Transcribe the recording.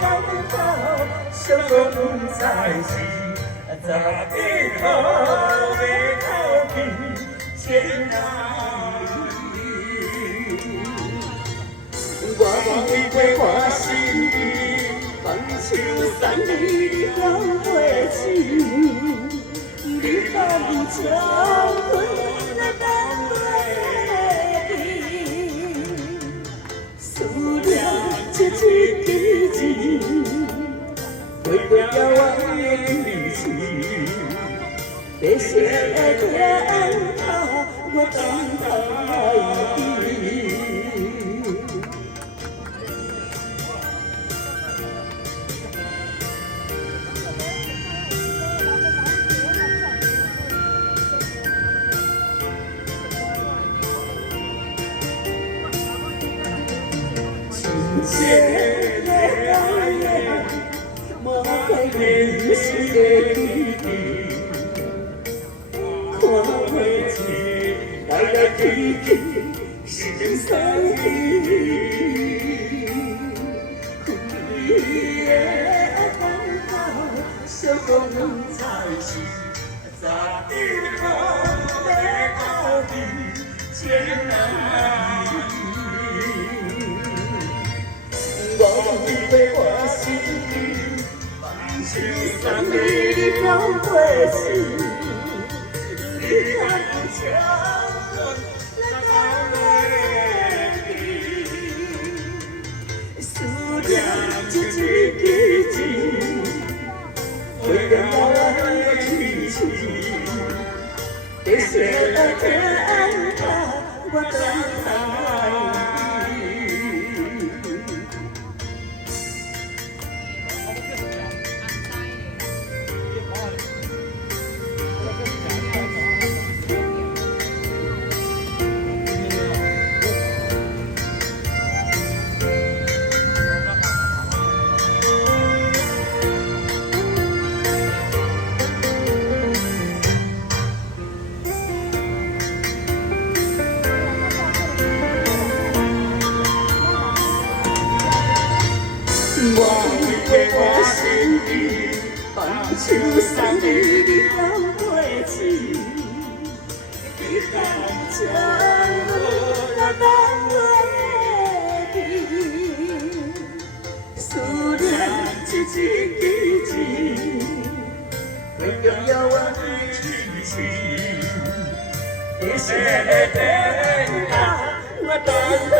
感到什么不在心，在背后的逃避艰难。我为过花心，放手送你到袂去，你把你将困来等袂去，思念一字一字，为了遥远的彼此，白色的天空，我等待你。亲切的爱恋，莫怪人世的滴滴，看袂清来来去去心酸意。你的等候，什么不在心，在以后的逃避艰难。我为我心里放手送你到袂去，你看将我来到袂去，思念一字一字，为了遥远的彼此，白色的天空，我等待你。我为我心意，放手送你到袂去，你看将我来等袂去，思念一字一字，为了遥远的彼此，白色的天空，我等待。